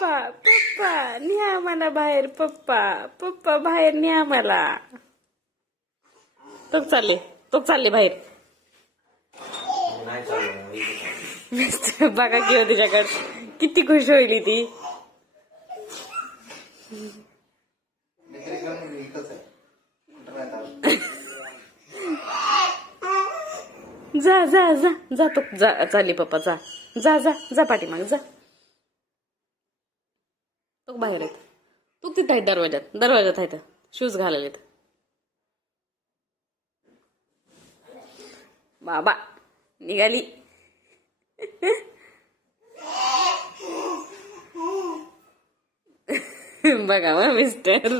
पप्पा पप्पा न्या मला बाहेर. पप्पा पप्पा बाहेर न्या मला. तो चालले बाहेर. बघा की तिच्याकडे किती खुश होईल ती. जा जा जा जा तो जा. चालली पप्पा जा जा जा जा पाठीमाग जा. तो बाहेर आहेत. तू तिथं आहे दरवाजात आहेत. शूज घालायलेत. बाबा निघाली. बघा मिस्टर.